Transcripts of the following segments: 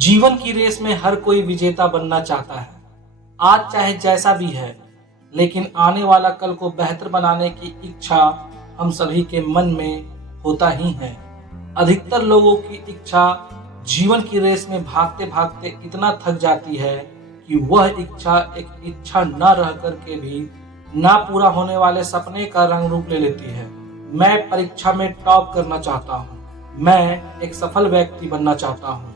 जीवन की रेस में हर कोई विजेता बनना चाहता है। आज चाहे जैसा भी है, लेकिन आने वाला कल को बेहतर बनाने की इच्छा हम सभी के मन में होता ही है। अधिकतर लोगों की इच्छा जीवन की रेस में भागते भागते इतना थक जाती है कि वह इच्छा एक इच्छा न रह करके भी ना पूरा होने वाले सपने का रंग रूप ले लेती है। मैं परीक्षा में टॉप करना चाहता हूँ, मैं एक सफल व्यक्ति बनना चाहता हूँ,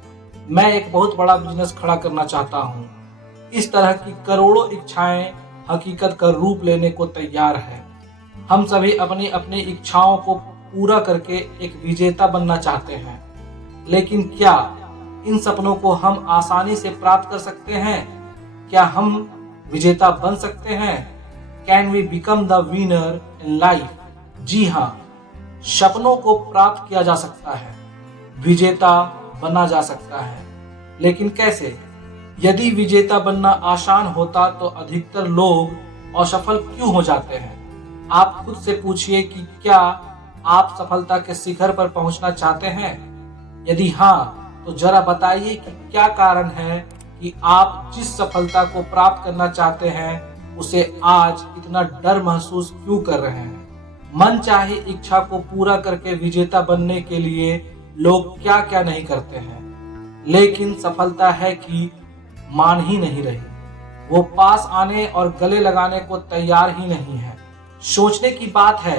मैं एक बहुत बड़ा बिजनेस खड़ा करना चाहता हूँ। इस तरह की करोड़ों इच्छाएं हकीकत का रूप लेने को तैयार है। हम सभी अपनी अपनी इच्छाओं को पूरा करके एक विजेता बनना चाहते हैं, लेकिन क्या इन सपनों को हम आसानी से प्राप्त कर सकते हैं? क्या हम विजेता बन सकते हैं? Can we become the winner in life? जी हाँ, सपनों को प्राप्त किया जा सकता है, विजेता बना जा सकता है, लेकिन कैसे? यदि विजेता बनना आसान होता तो अधिकतर लोग असफल क्यों हो जाते हैं? आप खुद से पूछिए कि क्या आप सफलता के शिखर पर पहुंचना चाहते हैं? यदि हाँ, तो जरा बताइए कि क्या कारण है कि आप जिस सफलता को प्राप्त करना चाहते हैं उसे आज इतना डर महसूस क्यों कर रहे हैं? मन चाहे इच्छा को पूरा करके विजेता बनने के लिए लोग क्या क्या नहीं करते हैं, लेकिन सफलता है कि मान ही नहीं रही। वो पास आने और गले लगाने को तैयार ही नहीं है। सोचने की बात है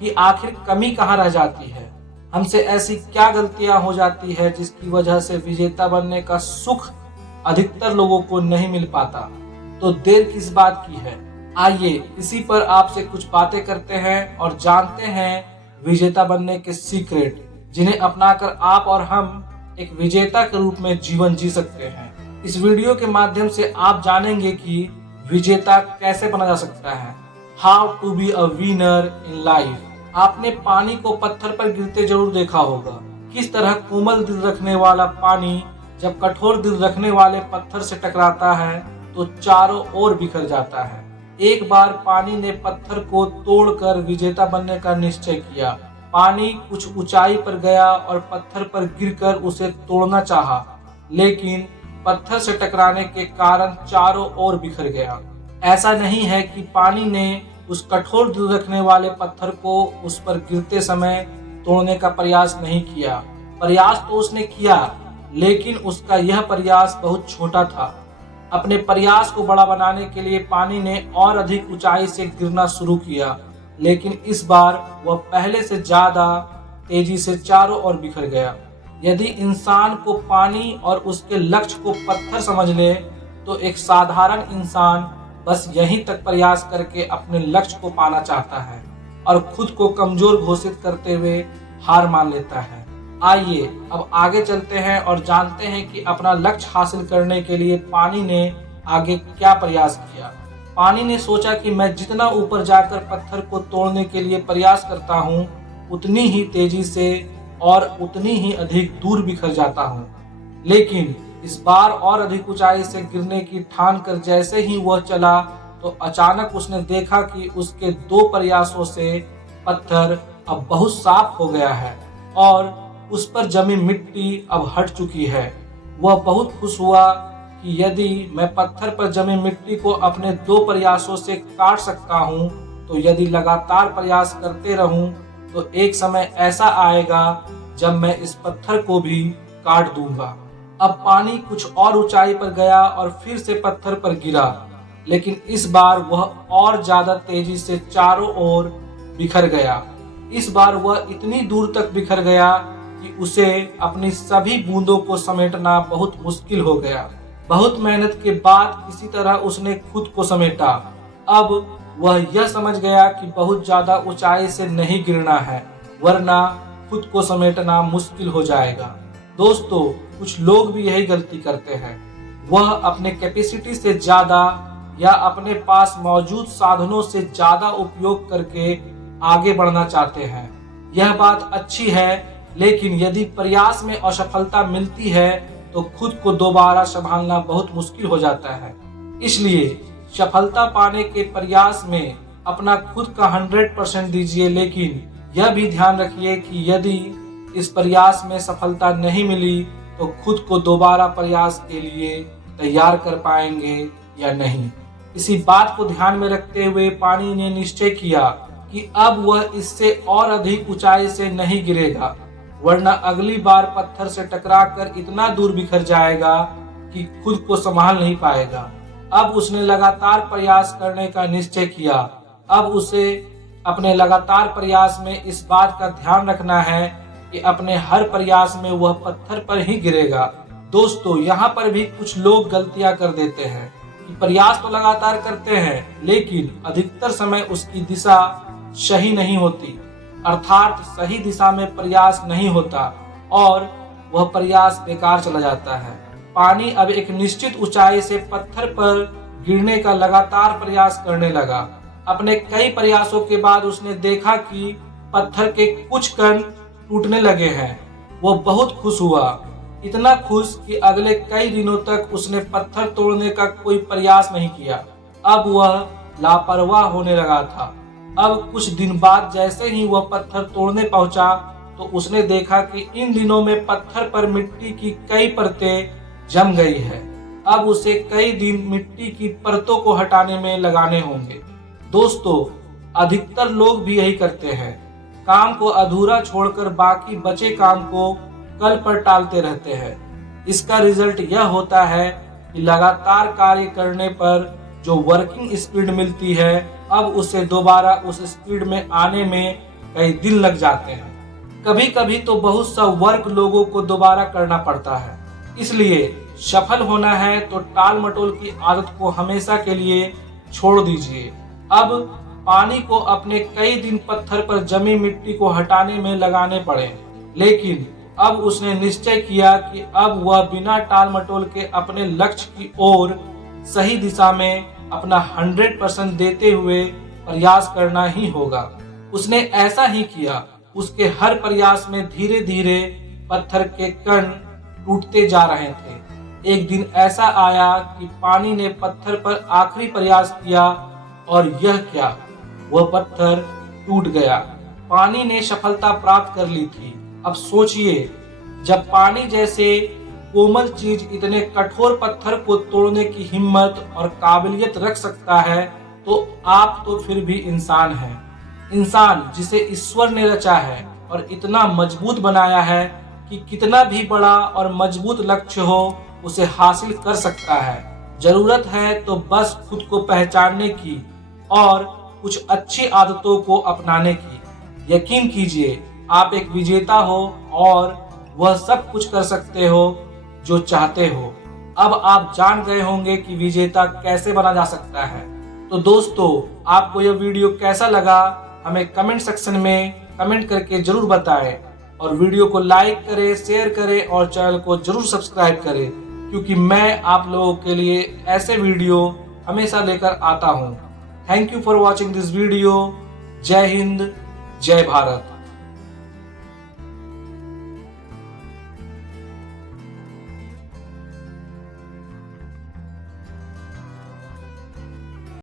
कि आखिर कमी कहाँ रह जाती है। हमसे ऐसी क्या गलतियां हो जाती है जिसकी वजह से विजेता बनने का सुख अधिकतर लोगों को नहीं मिल पाता। तो देर किस बात की है? आइए इसी पर आपसे कुछ बातें करते हैं और जानते हैं विजेता बनने के सीक्रेट, जिन्हें अपनाकर आप और हम एक विजेता के रूप में जीवन जी सकते हैं। इस वीडियो के माध्यम से आप जानेंगे कि विजेता कैसे बना जा सकता है। How to be a winner in life. आपने पानी को पत्थर पर गिरते जरूर देखा होगा। किस तरह कोमल दिल रखने वाला पानी जब कठोर दिल रखने वाले पत्थर से टकराता है तो चारों ओर बिखर जाता है। एक बार पानी ने पत्थर को तोड़कर विजेता बनने का निश्चय किया। पानी कुछ ऊंचाई पर गया और पत्थर पर गिरकर उसे तोड़ना चाहा, लेकिन पत्थर से टकराने के कारण चारों ओर बिखर गया। ऐसा नहीं है कि पानी ने उस कठोर दिल रखने वाले पत्थर को उस पर गिरते समय तोड़ने का प्रयास नहीं किया। प्रयास तो उसने किया, लेकिन उसका यह प्रयास बहुत छोटा था। अपने प्रयास को बड़ा बनाने के लिए पानी ने और अधिक ऊंचाई से गिरना शुरू किया, लेकिन इस बार वह पहले से ज्यादा तेजी से चारों ओर बिखर गया। यदि इंसान को पानी और उसके लक्ष्य को पत्थर समझ ले तो एक साधारण इंसान बस यहीं तक प्रयास करके अपने लक्ष्य को पाना चाहता है और खुद को कमजोर घोषित करते हुए हार मान लेता है। आइए अब आगे चलते हैं और जानते हैं कि अपना लक्ष्य हासिल करने के लिए पानी ने आगे क्या प्रयास किया। पानी ने सोचा कि मैं जितना ऊपर जाकर पत्थर को तोड़ने के लिए प्रयास करता हूँ, उतनी ही तेजी से और उतनी ही अधिक दूर बिखर जाता हूँ। लेकिन इस बार और अधिक ऊंचाई से गिरने की ठान कर जैसे ही वह चला तो अचानक उसने देखा कि उसके दो प्रयासों से पत्थर अब बहुत साफ हो गया है और उस पर जमी मिट्टी अब हट चुकी है। वह बहुत खुश हुआ कि यदि मैं पत्थर पर जमी मिट्टी को अपने दो प्रयासों से काट सकता हूँ, तो यदि लगातार प्रयास करते रहूं तो एक समय ऐसा आएगा जब मैं इस पत्थर को भी काट दूंगा। अब पानी कुछ और ऊंचाई पर गया और फिर से पत्थर पर गिरा, लेकिन इस बार वह और ज्यादा तेजी से चारों ओर बिखर गया। इस बार वह इतनी दूर तक बिखर गया कि उसे अपनी सभी बूंदों को समेटना बहुत मुश्किल हो गया। बहुत मेहनत के बाद किसी तरह उसने खुद को समेटा। अब वह यह समझ गया कि बहुत ज्यादा ऊंचाई से नहीं गिरना है, वरना खुद को समेटना मुश्किल हो जाएगा। दोस्तों, कुछ लोग भी यही गलती करते हैं। वह अपने कैपेसिटी से ज्यादा या अपने पास मौजूद साधनों से ज्यादा उपयोग करके आगे बढ़ना चाहते हैं। यह बात अच्छी है, लेकिन यदि प्रयास में असफलता मिलती है तो खुद को दोबारा संभालना बहुत मुश्किल हो जाता है। इसलिए सफलता पाने के प्रयास में अपना खुद का 100% दीजिए, लेकिन यह भी ध्यान रखिए कि यदि इस प्रयास में सफलता नहीं मिली तो खुद को दोबारा प्रयास के लिए तैयार कर पाएंगे या नहीं। इसी बात को ध्यान में रखते हुए पानी ने निश्चय किया कि अब वह इससे और अधिक ऊंचाई से नहीं गिरेगा, वरना अगली बार पत्थर से टकराकर इतना दूर बिखर जाएगा कि खुद को संभाल नहीं पाएगा। अब उसने लगातार प्रयास करने का निश्चय किया। अब उसे अपने लगातार प्रयास में इस बात का ध्यान रखना है कि अपने हर प्रयास में वह पत्थर पर ही गिरेगा। दोस्तों, यहाँ पर भी कुछ लोग गलतियां कर देते हैं कि प्रयास तो लगातार करते हैं, लेकिन अधिकतर समय उसकी दिशा सही नहीं होती, अर्थात सही दिशा में प्रयास नहीं होता और वह प्रयास बेकार चला जाता है। पानी अब एक निश्चित ऊंचाई से पत्थर पर गिरने का लगातार प्रयास करने लगा। अपने कई प्रयासों के बाद उसने देखा कि पत्थर के कुछ कण टूटने लगे हैं। वो बहुत खुश हुआ, इतना खुश कि अगले कई दिनों तक उसने पत्थर तोड़ने का कोई प्रयास नहीं किया। अब वह लापरवाह होने लगा था। अब कुछ दिन बाद जैसे ही वह पत्थर तोड़ने पहुंचा तो उसने देखा कि इन दिनों में पत्थर पर मिट्टी की कई परतें जम गई है। अब उसे कई दिन मिट्टी की परतों को हटाने में लगाने होंगे। दोस्तों, अधिकतर लोग भी यही करते हैं, काम को अधूरा छोड़कर बाकी बचे काम को कल पर टालते रहते हैं। इसका रिजल्ट यह होता है कि लगातार कार्य करने पर जो वर्किंग स्पीड मिलती है, अब उसे दोबारा उस स्पीड में आने में कई दिन लग जाते हैं। कभी कभी तो बहुत सा वर्क लोगों को दोबारा करना पड़ता है। इसलिए सफल होना है तो टाल मटोल की आदत को हमेशा के लिए छोड़ दीजिए। अब पानी को अपने कई दिन पत्थर पर जमी मिट्टी को हटाने में लगाने पड़े, लेकिन अब उसने निश्चय किया कि अब वह बिना टाल मटोल के अपने लक्ष्य की ओर सही दिशा में अपना 100% देते हुए प्रयास करना ही होगा। उसने ऐसा ही किया। उसके हर प्रयास में धीरे धीरे पत्थर के कण टूटते जा रहे थे। एक दिन ऐसा आया कि पानी ने पत्थर पर आखिरी प्रयास किया और यह क्या, वह पत्थर टूट गया। पानी ने सफलता प्राप्त कर ली थी। अब सोचिए, जब पानी जैसे कोमल चीज इतने कठोर पत्थर को तोड़ने की हिम्मत और काबिलियत रख सकता है, तो आप तो फिर भी इंसान हैं। इंसान जिसे ईश्वर ने रचा है और इतना मजबूत बनाया है कि कितना भी बड़ा और मजबूत लक्ष्य हो उसे हासिल कर सकता है। जरूरत है तो बस खुद को पहचानने की और कुछ अच्छी आदतों को अपनाने की। यकीन कीजिए, आप एक विजेता हो और वह सब कुछ कर सकते हो जो चाहते हो। अब आप जान गए होंगे कि विजेता कैसे बना जा सकता है। तो दोस्तों, आपको यह वीडियो कैसा लगा हमें कमेंट सेक्शन में कमेंट करके जरूर बताएं और वीडियो को लाइक करें, शेयर करें और चैनल को जरूर सब्सक्राइब करें, क्योंकि मैं आप लोगों के लिए ऐसे वीडियो हमेशा लेकर आता हूं। Thank you for watching this video. जय हिंद, जय भारत।